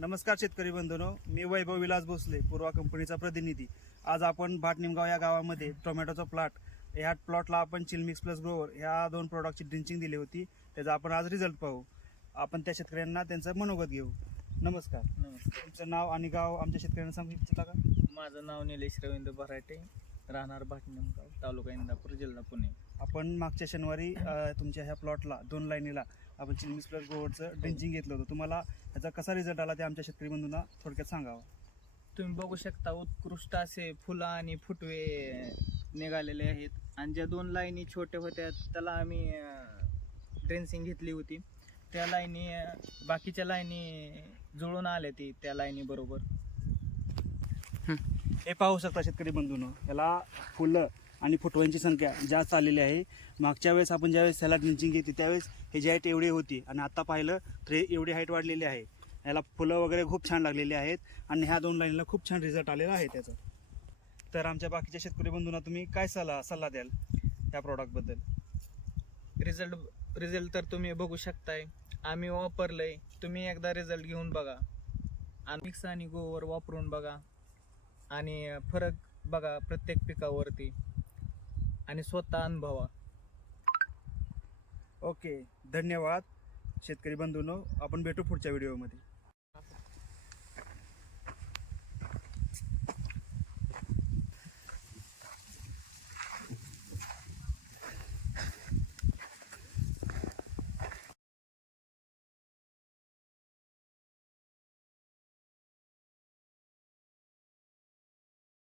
नमस्कार शेतकरी बंधूंनो, मी वैभव विलास भोसले, पूर्वा कंपनीचा प्रतिनिधी। आज आपण भाटनिमगाव या गावामध्ये टोमॅटोचा प्लॉट, ह्या प्लॉटला आपण चिलमिक्स प्लस ग्रोवर ह्या दोन प्रोडक्टची ड्रिंचिंग दिली होती। त्याचा आपण आज रिझल्ट पाहू। आपण त्या शेतकऱ्यांना त्यांचं मनोगत घेऊ। नमस्कार। नमस्कार, तुमचं नाव आणि गाव आमच्या शेतकऱ्यांना सांगू इच्छिता का? माझं नाव निलेश रवींद्र भराटे, राहणार भाटनिमगाव, तालुका इंदापूर, जिल्हा पुणे। आपण मागच्या शनिवारी तुमच्या ह्या प्लॉटला 2 लाईनीला आपण चिलमिक्स प्लस ग्रोवरचं ड्रिंचिंग घेतलं होतं। तुम्हाला ह्याचा कसा रिझल्ट आला ते आमच्या शेतकरी बंधूंना थोडक्यात सांगावं। तुम्ही बघू शकता, उत्कृष्ट असे फुलं आणि फुटवे निघालेले आहेत। आणि ज्या 2 लाईनी छोट्या होत्या त्याला आम्ही ड्रेन्सिंग घेतली होती, त्या लाईनी बाकीच्या लाईनी जुळून आल्या ती त्या लाईनी बरोबर। हे पाहू शकता शेतकरी बंधूंनो, याला फुलं आणि फुटव्यांची संख्या जास्त आलेली आहे। मागच्या वेळेस आपण ज्यावेळेस ह्याला ड्रिंचिंग घेतली त्यावेळेस ह्याची हाईट एवढी होती आणि आता पाहिलं तर एवढी हाईट वाढलेली आहे। याला फुलं वगैरे खूप छान लागलेली आहेत आणि ह्या 2 लाईनला खूप छान रिझल्ट आलेला आहे त्याचा। तर आमच्या बाकीच्या शेतकरी बंधूंना तुम्ही काय सल्ला द्याल या प्रॉडक्टबद्दल? रिझल्ट तर तुम्ही बघू शकताय, आम्ही वापरलंय। तुम्ही एकदा रिझल्ट घेऊन बघा आणि मिक्स आणि गोवर वापरून बघा आणि फरक बघा प्रत्येक पिकावरती आणि स्वतः अनुभवा। ओके, धन्यवाद शेतकरी बंधूंनो। आपण भेटू पुढच्या व्हिडिओमध्ये।